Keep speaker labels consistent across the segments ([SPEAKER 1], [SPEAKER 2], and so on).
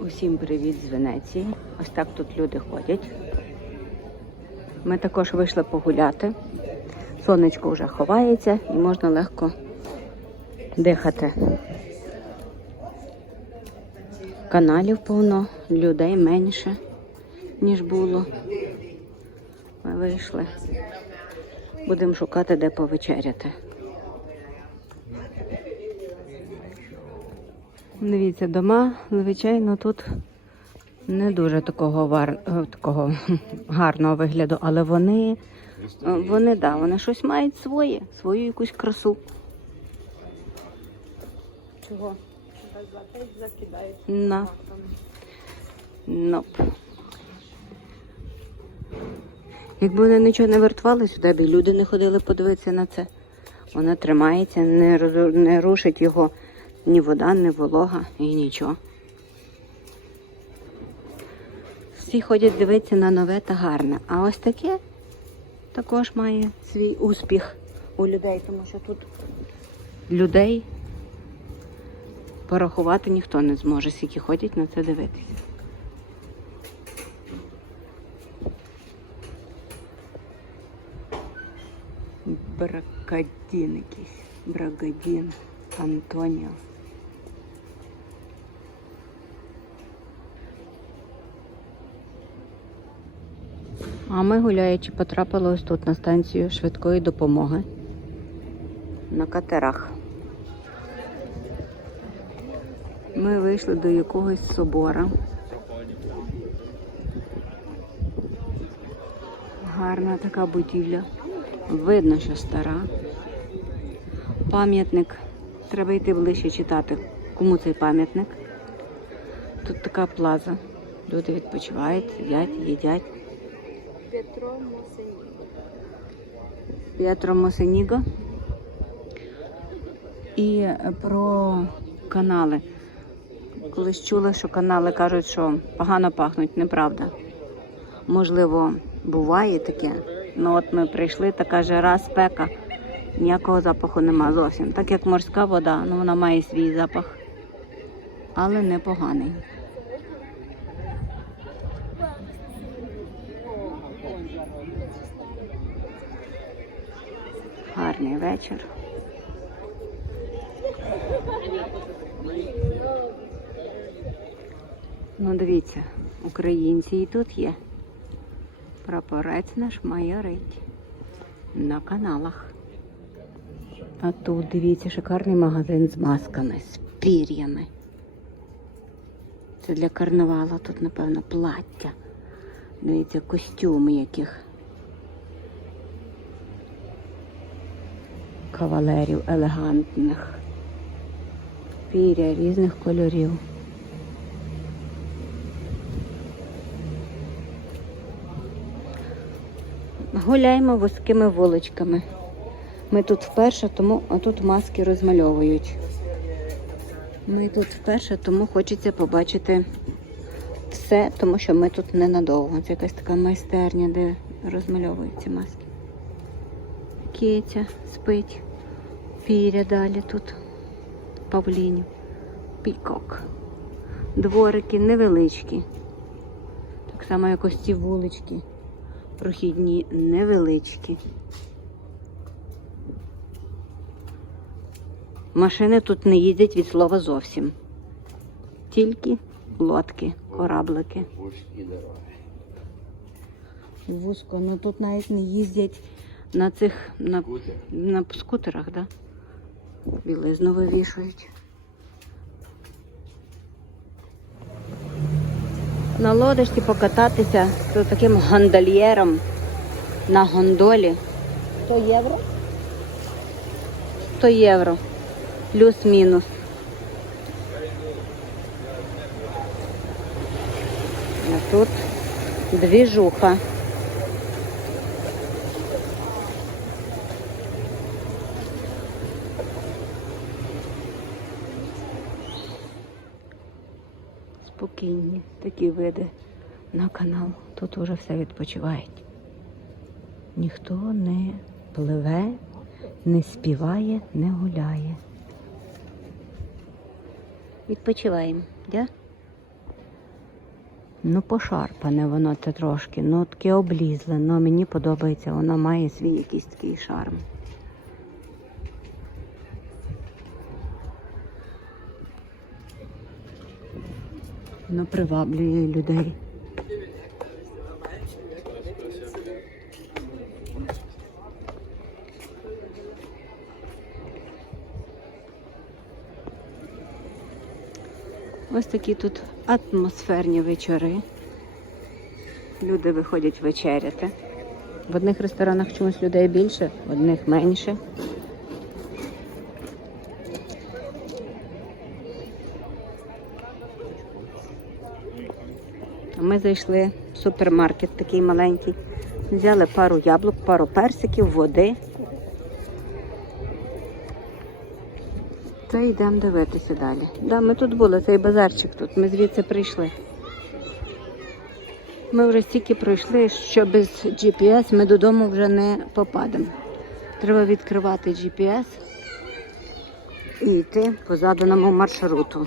[SPEAKER 1] Усім привіт з Венеції. Ось так тут люди ходять. Ми також вийшли погуляти. Сонечко вже ховається і можна легко дихати. Каналів повно, людей менше, ніж було. Ми вийшли. Будемо шукати, де повечеряти. Дивіться, дома, звичайно, тут не дуже такого, вар... е, такого гарного вигляду, але вони, е, вони, да, вони щось мають своє, свою якусь красу. Чого? На. Ноп. Якби вони нічого не вертували сюди, б люди не ходили подивитися на це. Вона тримається, не, роз... не рушить його ні вода, ні волога і нічого. Всі ходять дивитися на нове та гарне. А ось таке також має свій успіх у людей, тому що тут людей порахувати ніхто не зможе, скільки ходять на це дивитися. Бракадін якийсь. Брагадін. Антоніо. А ми гуляючи потрапили ось тут на станцію швидкої допомоги на катерах. Ми вийшли до якогось собора. Гарна така будівля. Видно, що стара. Пам'ятник. Треба йти ближче читати, кому цей пам'ятник. Тут така плаза. Люди відпочивають, сидять, їдять. П'єтро Мосеніго. І про канали. Колись чула, що канали кажуть, що погано пахнуть, неправда. Можливо, буває таке. Ну от ми прийшли, така жара, спека, ніякого запаху нема зовсім. Так як морська вода, ну вона має свій запах, але непоганий. Гарний вечір. Ну, дивіться, українці і тут є. Прапорець наш майорить на каналах. А тут дивіться, шикарний магазин з масками, з пір'ями. Це для карнавалу тут, напевно, плаття. Дивіться, костюми яких. Кавалерів елегантних. Піря різних кольорів. Гуляємо вузькими вуличками. Ми тут вперше, тому тут маски розмальовують. Ми тут вперше, тому хочеться побачити все, тому що ми тут ненадовго. Це якась така майстерня, де розмальовуються маски. Киця спить. Піря далі тут. Павлінів. Пікок. Дворики невеличкі. Так само, як ось ці вулички. Прохідні невеличкі. Машини тут не їздять від слова зовсім. Тільки лодки, кораблики. Вузько, ну тут навіть не їздять на цих на, на скутерах, да? Білизну вивішують. На лодочці покататися з таким гондольєром на гондолі. 100 євро? 100 євро. Плюс-мінус. А тут двіжуха. Спокійні такі види на канал. Тут уже все відпочивають. Ніхто не пливе, не співає, не гуляє. Відпочиваємо, да? Ну, пошарпане воно це трошки, ну таке облізле, ну мені подобається, воно має свій якийсь такий шарм. Воно приваблює людей. Ось такі тут атмосферні вечори. Люди виходять вечеряти. В одних ресторанах чомусь людей більше, в одних менше. Ми зайшли в супермаркет такий маленький. Взяли пару яблук, пару персиків, води. Та йдемо дивитися далі. Да, ми тут були, цей базарчик тут. Ми звідси прийшли. Ми вже стільки пройшли, що без GPS ми додому вже не попадемо. Треба відкривати GPS і йти по заданому маршруту.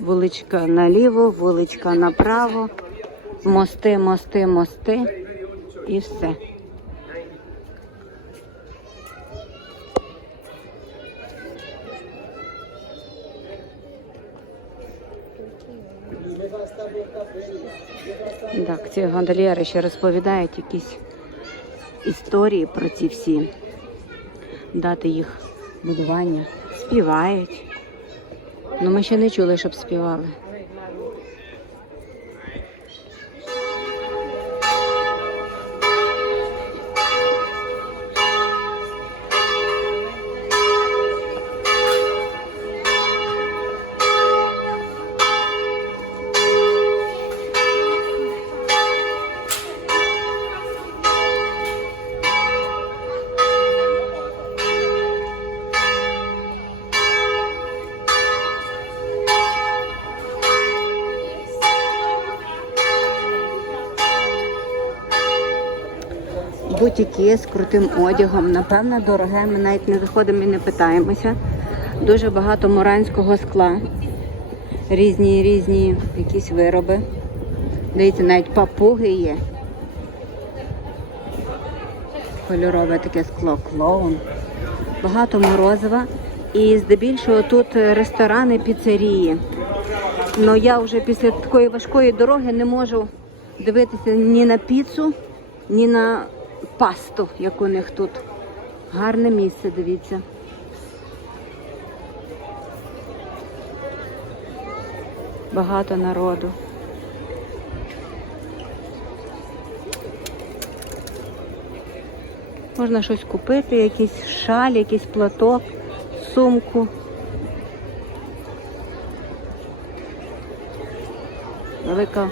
[SPEAKER 1] Вуличка наліво, вуличка направо, мости, мости, мости і все. Так, ці гондольєри ще розповідають якісь історії про ці всі дати їх будування. Співають. Ну ми ще не чули, щоб співали. Бутіки з крутим одягом. Напевно, дороге. Ми навіть не заходимо і не питаємося. Дуже багато муранського скла. Різні різні якісь вироби. Дивіться, навіть папуги є. Кольорове таке скло клоун. Багато морозива. І здебільшого тут ресторани, піцерії. Ну я вже після такої важкої дороги не можу дивитися ні на піцу, ні на пасту, як у них тут. Гарне місце, дивіться. Багато народу. Можна щось купити, якийсь шаль, якийсь платок, сумку. Велика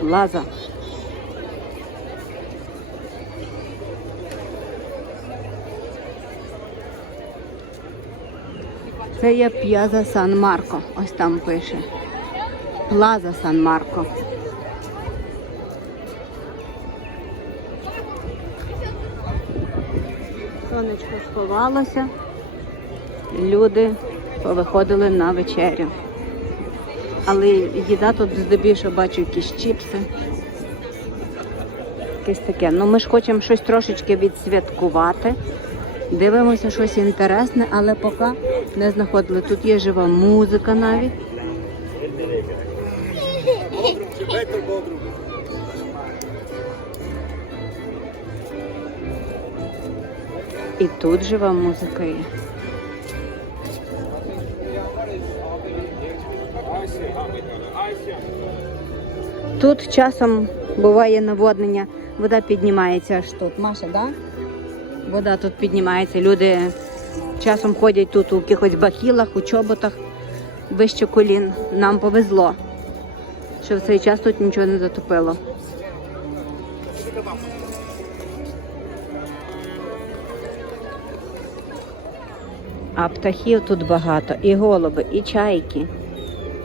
[SPEAKER 1] лаза. Це є П'яза Сан Марко. Ось там пише. Плаза Сан Марко. Сонечко сховалося. Люди повиходили на вечерю. Але їда тут здебільшого бачу якісь чіпси. Якесь таке. Ну ми ж хочемо щось трошечки відсвяткувати. Дивимося щось інтересне, але поки не знаходили. Тут є жива музика навіть. І тут жива музика є. Тут часом буває наводнення, вода піднімається аж тут. Маша, да? Вода тут піднімається. Люди часом ходять тут у якихось бахілах, у чоботах вище колін. Нам повезло, що в цей час тут нічого не затопило. А птахів тут багато, і голуби, і чайки.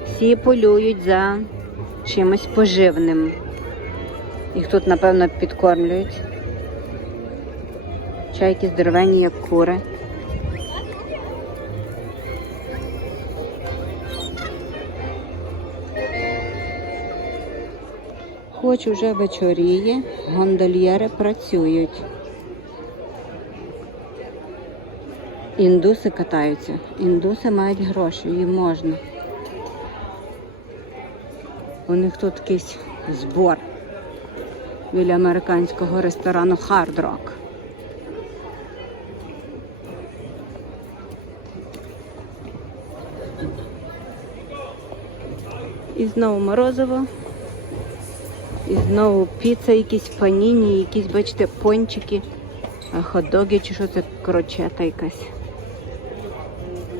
[SPEAKER 1] Всі полюють за чимось поживним. Їх тут, напевно, підкормлюють. Чайки здоровенні, як кури. Хоч уже вечоріє, гондольєри працюють. Індуси катаються. Індуси мають гроші, їм можна. У них тут якийсь збор біля американського ресторану Hard Rock. І знову морозиво. І знову піца, якісь паніні, якісь, бачите, пончики, а хот-доги чи що це крочета якась.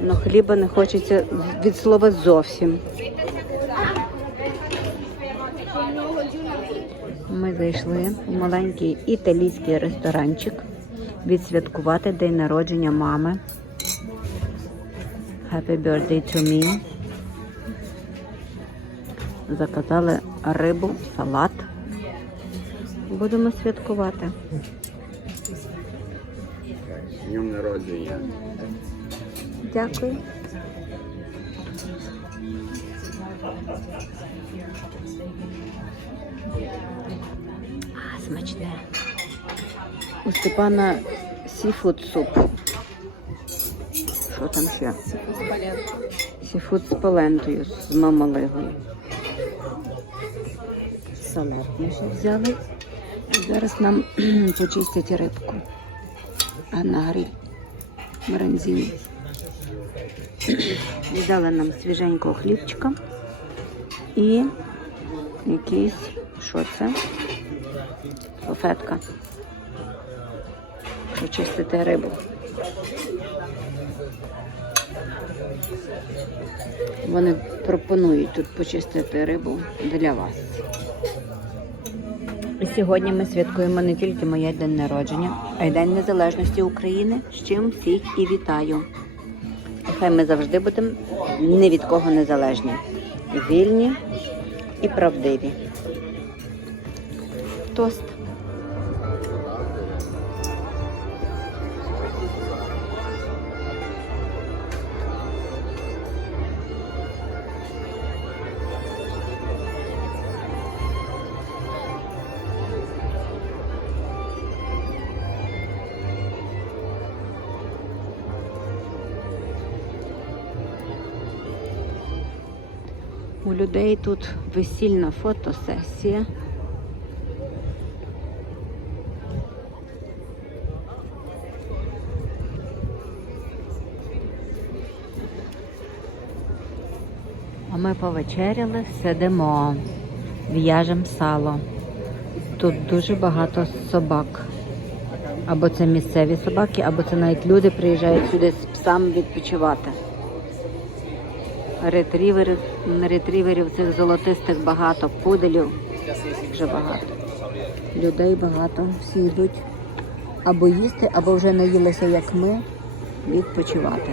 [SPEAKER 1] Но хліба не хочеться від слова зовсім. Ми зайшли в маленький італійський ресторанчик відсвяткувати день народження мами. Happy birthday to me. Заказали рибу, салат. Будемо святкувати.
[SPEAKER 2] З днем народження.
[SPEAKER 1] Дякую. А, смачне. У Степана сіфуд суп. Що там ще? Сіфуд з полентою, з мамалигою. Салат ми ще взяли. Зараз нам почистять рибку. А на гриль бронзині. Взяли нам свіженького хлібчика і якийсь, що це? Салфетка. Почистити рибу. Вони пропонують тут почистити рибу для вас. Сьогодні ми святкуємо не тільки моє день народження, а й День Незалежності України, з чим всіх і вітаю. Хай ми завжди будемо ні від кого незалежні, вільні і правдиві. Тост. Людей тут весільна фотосесія. А ми повечеряли, сидимо, в'яжемо сало. Тут дуже багато собак. Або це місцеві собаки, або це навіть люди приїжджають сюди з псами відпочивати ретріверів, ретріверів цих золотистих багато, пуделів вже багато. Людей багато, всі йдуть або їсти, або вже наїлися, як ми, відпочивати.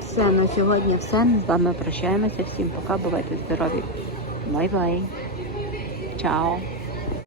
[SPEAKER 1] Все, на сьогодні все. З вами прощаємося. Всім пока, бувайте здорові. Бай-бай. Чао.